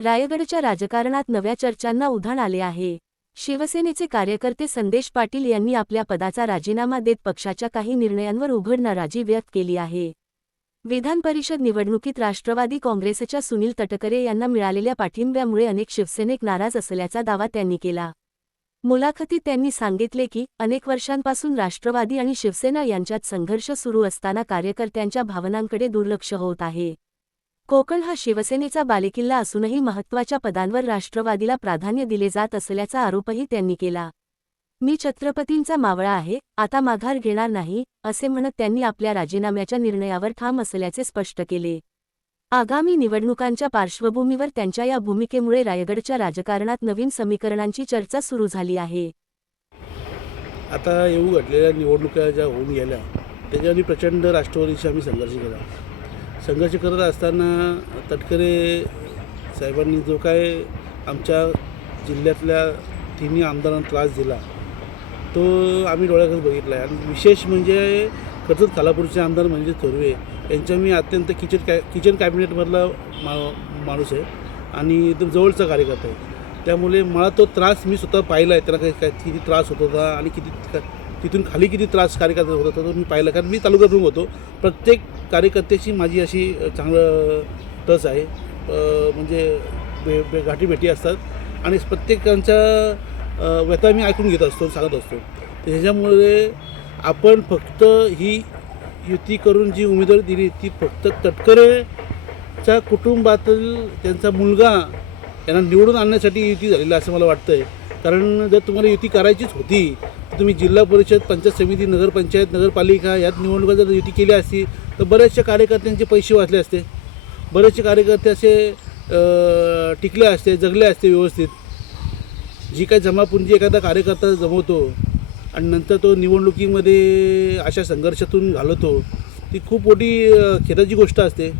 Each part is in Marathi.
रायगडच्या राजकारणात नव्या चर्चांना उधाण आले आहे। शिवसेनेचे कार्यकर्ते संदेश पाटील यांनी आपल्या पदाचा राजीनामा देत पक्षाच्या काही निर्णयांवर उघड नाराजी व्यक्त केली आहे। विधान परिषद निवडणुकीत राष्ट्रवादी काँग्रेसच्या सुनील तटकरे यांना मिळालेल्या पाठिंब्यामुळे अनेक शिवसैनिक नाराज असल्याचा दावा त्यांनी केला। मुलाखतीत त्यांनी सांगितले की अनेक वर्षांपासून राष्ट्रवादी आणि शिवसेना यांच्यात संघर्ष सुरू असताना कार्यकर्त्यांच्या भावनांकडे दुर्लक्ष होत आहे। कोकण हा शिवसेनेचा बालेकिल्ला असूनही महत्त्वाच्या पदांवर राष्ट्रवादीला प्राधान्य दिले जात असल्याचा आरोपही त्यांनी केला। मी छत्रपतींचा मावळा आहे, आता माघार घेणार नाही, असे म्हणत त्यांनी आपल्या राजीनाम्याच्या निर्णयावर ठाम असल्याचे स्पष्ट केले। आगामी निवडणुकांच्या पार्श्वभूमीवर त्यांच्या या भूमिकेमुळे रायगडच्या राजकारणात नवीन समीकरणांची चर्चा सुरू झाली आहे। आता येऊ घडलेल्या निवडणुका ज्या होऊन गेल्या त्याच्यावर प्रचंड राष्ट्रवादीशी आम्ही संघर्ष करत असताना तटकरे साहेबांनी जो काय आमच्या जिल्ह्यातल्या तिन्ही आमदारांना त्रास दिला तो आम्ही डोळ्याकडे बघितला आहे। आणि विशेष म्हणजे कर्जत खालापूरचे आमदार म्हणजे थोरवे यांच्या मी अत्यंत किचन कॅबिनेटमधला माणूस आहे आणि एकदम जवळचा कार्यकर्ता आहे। त्यामुळे मला तो त्रास मी स्वतः पाहिला आहे, त्याला किती त्रास होत होता आणि तिथून खाली किती त्रास कार्यकर्ता होत होता तो मी पाहिला, कारण मी तालुका प्रमुख होतो। प्रत्येक कार्यकर्त्याची माझी अशी चांगलं टच आहे, म्हणजे गाठीभेटी असतात आणि प्रत्येकांच्या व्यथा मी ऐकून घेत असतो, सांगत असतो। तर ह्याच्यामुळे आपण फक्त ही युती करून जी उमेदवारी दिली ती फक्त तटकरेच्या कुटुंबातील त्यांचा मुलगा यांना निवडून आणण्यासाठी युती झालेली असं मला वाटतं आहे। कारण जर तुम्हाला युती करायचीच होती तर तुम्ही जिल्हा परिषद, पंचायत समिती, नगरपंचायत, नगरपालिका यात निवडणुका जर युती केली असती तर बऱ्याचशा कार्यकर्त्यांचे पैसे वाचले असते, बरेचसे कार्यकर्ते असे टिकले असते, जगले असते व्यवस्थित। जी काही जमापुंजी एखादा कार्यकर्ता जमवतो आणि नंतर तो निवडणुकीमध्ये अशा संघर्षातून घालवतो ती खूप मोठी खेदाची गोष्ट असते।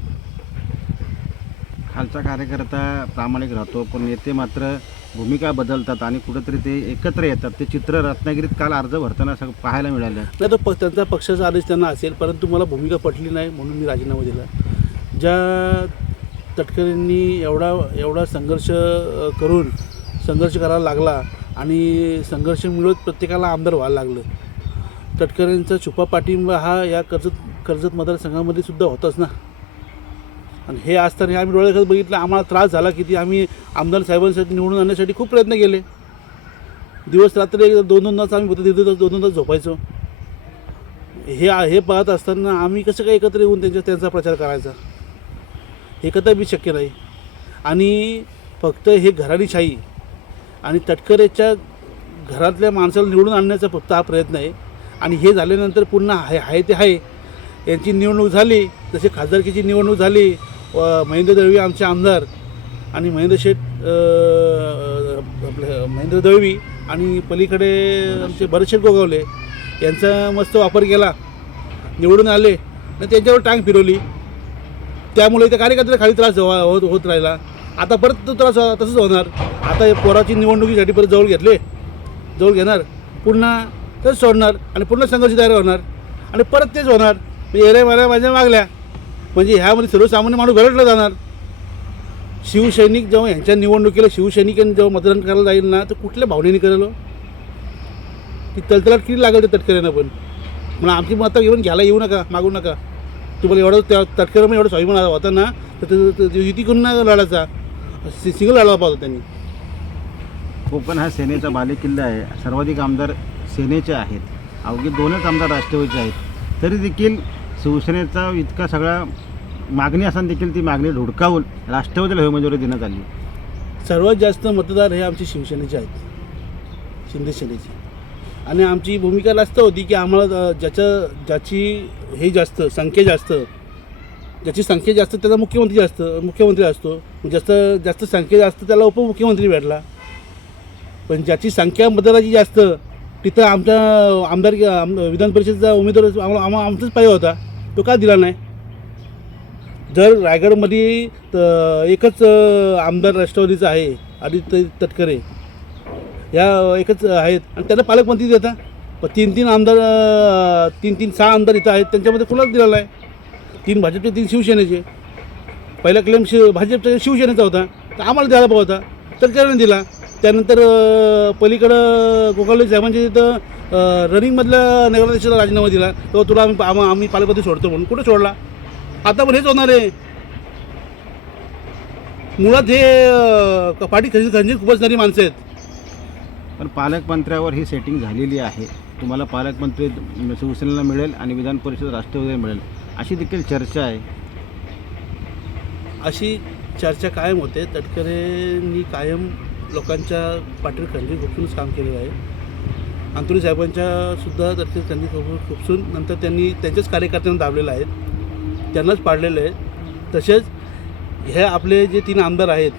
खालचा कार्यकर्ता प्रामाणिक राहतो, पण नेते मात्र भूमिका बदलतात आणि कुठेतरी ते एकत्र येतात। ते चित्र रत्नागिरीत काल अर्ज भरताना सगळं पाहायला मिळालं। नाही तर त्यांचा पक्षाचा आदेश त्यांना असेल, परंतु मला भूमिका पटली नाही म्हणून मी राजीनामा दिला। ज्या तटकरेंनी एवढा संघर्ष करायला लागला आणि संघर्ष मिळवत प्रत्येकाला आमदार व्हायला लागलं। तटकरेंचा छुपा पाठिंबा हा या कर्जत मतदारसंघामध्ये सुद्धा होताच ना। आणि हे असताना आम्ही डोळ्याकडे बघितलं, आम्हाला त्रास झाला किती। आम्ही आमदार साहेबांसाठी निवडून आणण्यासाठी खूप प्रयत्न केले, दिवस रात्र 2-2 तास आम्ही होतो, 2-2 तास झोपायचो। हे पाहत असताना आम्ही कसं काय एकत्र येऊन त्यांचा प्रचार करायचा, हे कदापि शक्य नाही। आणि फक्त हे घराणीशाही आणि तटकरेच्या घरातल्या माणसाला निवडून आणण्याचा फक्त हा प्रयत्न आहे। आणि हे झाल्यानंतर पुन्हा आहे ते आहे यांची निवडणूक झाली, जसे खासदारकीची निवडणूक झाली, महेंद्र दळवी आमचे आमदार आणि महेंद्र दळवी आणि पलीकडे आमचे भरतशेठ गोगावले यांचा मस्त वापर केला, निवडून आले आणि त्यांच्यावर टांग फिरवली। त्यामुळे त्या कार्यकर्त्याला खाली त्रास होत राहिला। आता परत तो त्रास तसंच होणार। आता पोराची निवडणुकीसाठी परत जवळ घेणार, पुन्हा तसंच सोडणार आणि पुन्हा संघर्ष तयार होणार आणि परत तेच होणार। एरे माझ्या मागल्या म्हणजे ह्यामध्ये सर्वसामान्य माणूस घरटला जाणार। शिवसैनिक जेव्हा ह्यांच्या निवडणुकीला शिवसैनिकांनी जेव्हा मतदान करायला जाईल ना तर कुठल्या भावनेने करेल, ती तलतलाट किती लागेल ते तटकरेनं पण। म्हणून आमची मतं घेऊन घ्यायला येऊ नका, मागू नका। तुम्हाला एवढं त्या तटकरेनं एवढं स्वाभिमान होता ना तर युती करून ना लढायचा, सिंगल लढायला पाहिजे त्यांनी। कोकण हा सेनेचा बालेकिल्ला आहे, सर्वाधिक आमदार सेनेचे आहेत, अवघे 2च आमदार राष्ट्रवादीचे आहेत। तरी देखील शिवसेनेचा इतका सगळा मागणी असताना देखील ती मागणी धुडकावून राष्ट्रवादीला उमेदवारी देण्यात आली। सर्वात जास्त मतदार हे आमचे शिवसेनेचे आहेत, शिंदे सेनेचे। आणि आमची भूमिका जास्त होती की आम्हाला ज्याची हे जास्त संख्या जास्त, ज्याची संख्या जास्त त्याचा मुख्यमंत्री असतो, जास्त संख्या जास्त त्याला उपमुख्यमंत्री भेटला। पण ज्याची संख्या मतदाराची जास्त तिथं आमचा आमदार विधान परिषदेचा उमेदवार आमचाच पाहिजे होता, तो का दिला नाही? जर रायगडमध्ये एकच आमदार राष्ट्रवादीचा आहे आदित्य तटकरे, या एकच आहेत आणि त्यांना पालकमंत्री देता, पण 3 आमदार 6 आमदार इथं आहेत, त्यांच्यामध्ये कुणाला दिलेला आहे? 3 भाजपचे, 3 शिवसेनेचे। पहिला क्लेम भाजपचा शिवसेनेचा होता, तर आम्हाला द्यायला पाहिजे होता, तटकरेने दिला. त्यानंतर पलीकडं गोगावले साहेबांच्या तिथं रनिंगमधल्या नगराध्यक्षाला राजीनामा दिला, तो तुला आम्ही पालकमंत्री सोडतो म्हणून. कुठे सोडला? आता पण हेच होणार आहे. मुळात हे पाठी खंजीर खुपसणारी माणसं आहेत. पण पालकमंत्र्यावर ही सेटिंग झालेली आहे. तुम्हाला पालकमंत्री शिवसेनेला मिळेल आणि विधान परिषद राष्ट्रवादीला मिळेल अशी देखील चर्चा आहे. अशी चर्चा कायम होते. तटकरेंनी कायम लोकांच्या पाठीवर खंजीर खुपसूनच काम केलेलं आहे. अंतुरी साहेबांच्या सुद्धा तटकरे खंजीर खुपसून नंतर त्यांनी त्यांच्याच कार्यकर्त्यांना दाबलेलं आहे, त्यांनाच पाडलेलं आहे. तसेच हे आपले जे 3 आमदार आहेत,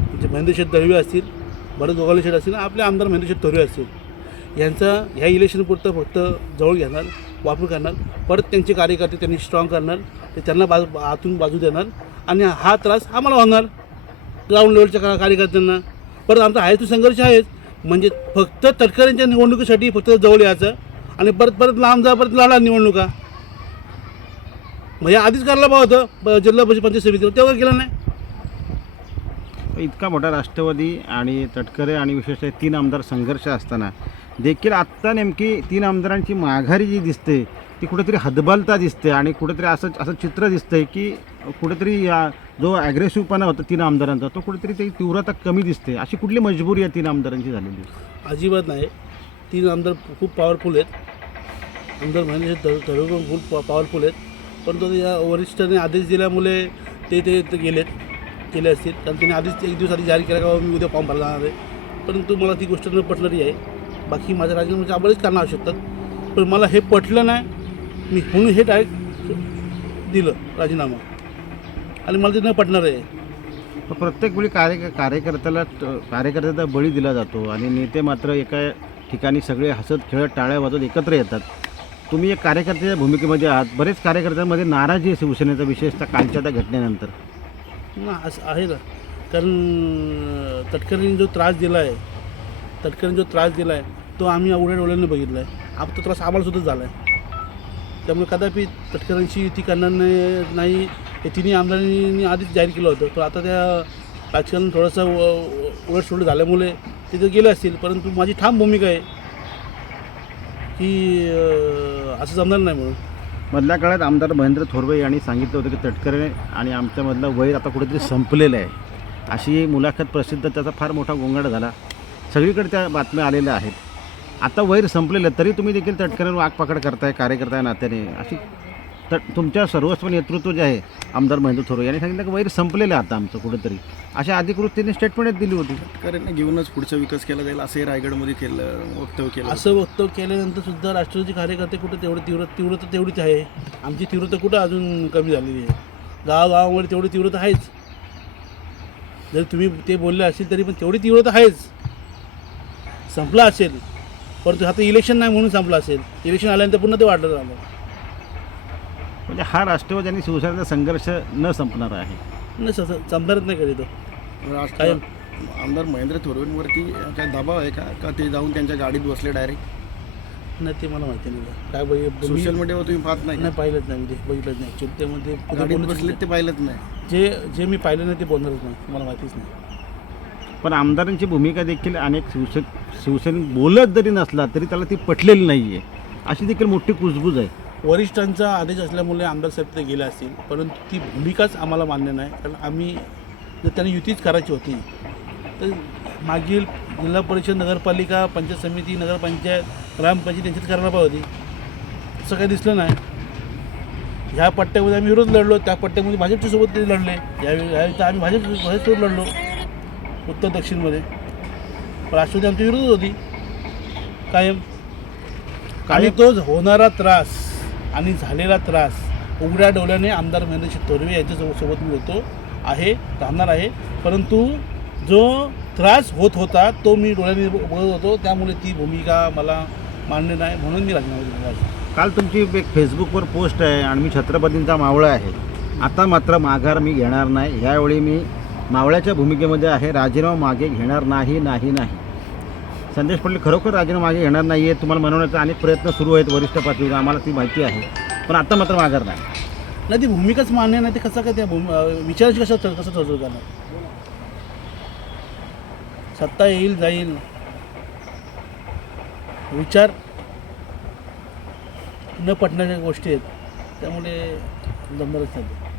म्हणजे महेंद्र शेठ दळवी असतील, भरत गोगावले शेठ असतील, आपले आमदार महेंद्र शेठ थोरवे असतील, यांचा ह्या इलेक्शनपुरतं फक्त जवळ घेणार, वापर करणार. परत त्यांचे कार्यकर्ते त्यांनी स्ट्रॉंग करणार, ते त्यांना आतून बाजू देणार आणि हा त्रास आम्हाला होणार ग्राउंड लेवलच्या कार्यकर्त्यांना. परत आमचा आहे तो संघर्ष आहेच. म्हणजे फक्त तटकरेंच्या निवडणुकीसाठी फक्त जवळ यायचं आणि परत लांब जा, परत लढा निवडणुका. म्हणजे आधीच करायला पाहिजे होतं जिल्हा परिषद पंचायत समितीवर, तेव्हा केलं नाही. इतका मोठा राष्ट्रवादी आणि तटकरे आणि विशेषतः 3 आमदार संघर्ष असताना देखील आत्ता नेमकी 3 आमदारांची माघारी जी दिसते ती कुठेतरी हतबलता दिसते आणि कुठेतरी असं चित्र दिसतंय की कुठेतरी या जो ॲग्रेसिव्हपणा होता 3 आमदारांचा तो कुठेतरी ती तीव्रता कमी दिसते. अशी कुठली मजबुरी या 3 आमदारांची झालेली? अजिबात नाही. 3 आमदार खूप पॉवरफुल आहेत. आमदार महेंद्र थोरवे खूप पॉवरफुल आहेत, परंतु या वरिष्ठांनी आदेश दिल्यामुळे ते केले असतील. कारण त्यांनी आधीच 1 दिवस आधी जाहीर केला का मी उद्या फॉर्म भरला जाणार आहे. परंतु मला ती गोष्ट न पटणारी आहे. बाकी माझ्या राजीनाम्याचे बरेच कारणं असू शकतात, पण मला हे पटलं नाही. मी म्हणून हे डायरेक्ट दिलं राजीनामा आणि मला ते न पटणार आहे. पण प्रत्येक वेळी कार्यकर्त्याचा बळी दिला जातो आणि नेते मात्र एका ठिकाणी सगळे हसत खेळत टाळ्या वाजवत एकत्र येतात. तुम्ही एक कार्यकर्त्याच्या भूमिकेमध्ये आहात. बरेच कार्यकर्त्यांमध्ये नाराजी आहे शिवसेनेचा, विशेषतः कालच्या त्या घटनेनंतर. ना असं आहे ना, कारण तटकरेंनी जो त्रास दिला आहे तो आम्ही उघड्या डोळ्याने बघितला आहे. तो त्रास आम्हालासुद्धा झाला आहे. त्यामुळे कदापि तटकरेंची युती करणार नाही हे 3 आमदारांनी आधीच जाहीर केलं होतं. पण आता त्या राजकारण थोडंसं उलटसुलट झाल्यामुळे तिथे गेले असतील. परंतु माझी ठाम भूमिका आहे की असं जमणार नाही म्हणून. मधल्या काळात आमदार महेंद्र थोरवे यांनी सांगितलं होतं की तटकरे आणि आमच्यामधलं वैर आता कुठेतरी संपलेलं आहे. अशी मुलाखत प्रसिद्ध, त्याचा फार मोठा गोंगाट झाला, सगळीकडे त्या बातम्या आलेल्या आहेत. आता वैर संपलेलं तरी तुम्ही देखील तटकरेंवर वाकपकड करताय कार्यकर्ता नात्याने. अशी तुमच्या सर्वस्व नेतृत्व जे आहे आमदार महेंद्र थोरवे यांनी सांगितलं की वैर संपलेलं आहे आता आमचं कुठेतरी, अशा अधिकृत त्यांनी स्टेटमेंट दिली होती. तटकरेंना घेऊनच पुढचा विकास केला जाईल असंही रायगडमध्ये वक्तव्य केलं. असं वक्तव्य केल्यानंतर सुद्धा राष्ट्रवादी कार्यकर्ते कुठं तीव्रता तेवढीच आहे. आमची तीव्रता कुठं अजून कमी झालेली आहे? गावागावामध्ये तेवढी तीव्रता आहेच. जर तुम्ही ते बोलले असेल तरी पण तेवढी तीव्रता आहेच. संपला असेल, परंतु आता इलेक्शन नाही म्हणून संपला असेल. इलेक्शन आल्यानंतर पुन्हा ते वाढलं झालं. म्हणजे हा राष्ट्रवादी आणि शिवसेनेचा संघर्ष न संपणार आहे. नाही, संपणारच नाही कधी तो. काय आमदार महेंद्र थोरवेंवरती काय दबाव आहे का ते जाऊन त्यांच्या गाडीत बसले डायरेक्ट? नाही, ते मला माहिती नाही. काय सोशल मीडियावर तुम्ही पाहत नाही? नाही, पाहिलंच नाही. म्हणजे बघितलंच नाही. ॲक्च्युली त्यामध्ये गाडीत बसलेत ते पाहिलंच नाही. जे मी पाहिलं नाही ते बोलणारच नाही, मला माहितीच नाही. पण आमदारांची भूमिका देखील अनेक शिवसेनेत बोलत जरी नसला तरी त्याला ती पटलेली नाही आहे, अशी देखील मोठी कुजबूज आहे. वरिष्ठांचा आदेश असल्यामुळे आमदार साहेब ते गेले असतील, परंतु ती भूमिकाच आम्हाला मान्य नाही. कारण आम्ही जर त्यांनी युतीच करायची होती तर मागील जिल्हा परिषद, नगरपालिका, पंचायत समिती, नगरपंचायत, ग्रामपंचायत यांच्यात करायला पाहिजे होती. तसं काही दिसलं नाही. ह्या पट्ट्यामध्ये आम्ही विरोध लढलो, त्या पट्ट्यामध्ये भाजपच्या सोबत ते लढले. यावेळी तर आम्ही भाजपसोबत लढलो उत्तर दक्षिणमध्ये. राष्ट्रवादी आमची विरोध होती कायम. आणि तो होणारा त्रास आणि झालेला त्रास उघड्या डोळ्याने आमदार महेंद्र थोरवे यांच्यासोबत मी होतो आहे, राहणार आहे. परंतु जो त्रास होत होता तो मी डोळ्याने बघत होतो, त्यामुळे ती भूमिका मला मान्य नाही, म्हणून मी राजीनामा दिला. काल तुमची एक फेसबुकवर पोस्ट आहे आणि मी छत्रपतींचा मावळा आहे, आता मात्र माघार मी घेणार नाही, ह्यावेळी मी मावळ्याच्या भूमिकेमध्ये आहे, राजीनामा मागे घेणार नाही. संदेश पाटील खरोखर राजीनामा मागे घेणार नाही आहे, तुम्हाला म्हणवण्याचा अनेक प्रयत्न सुरू आहेत वरिष्ठ पातळीवर, आम्हाला ती माहिती आहे, पण आता मात्र माघार नाही. ती भूमिकाच मान्य नाही. ते कसं काय त्या विचाराची कसं ठरवू करणार? सत्ता येईल जाईल विचार न पटणाऱ्या गोष्टी आहेत त्यामुळे दमदारच चालते.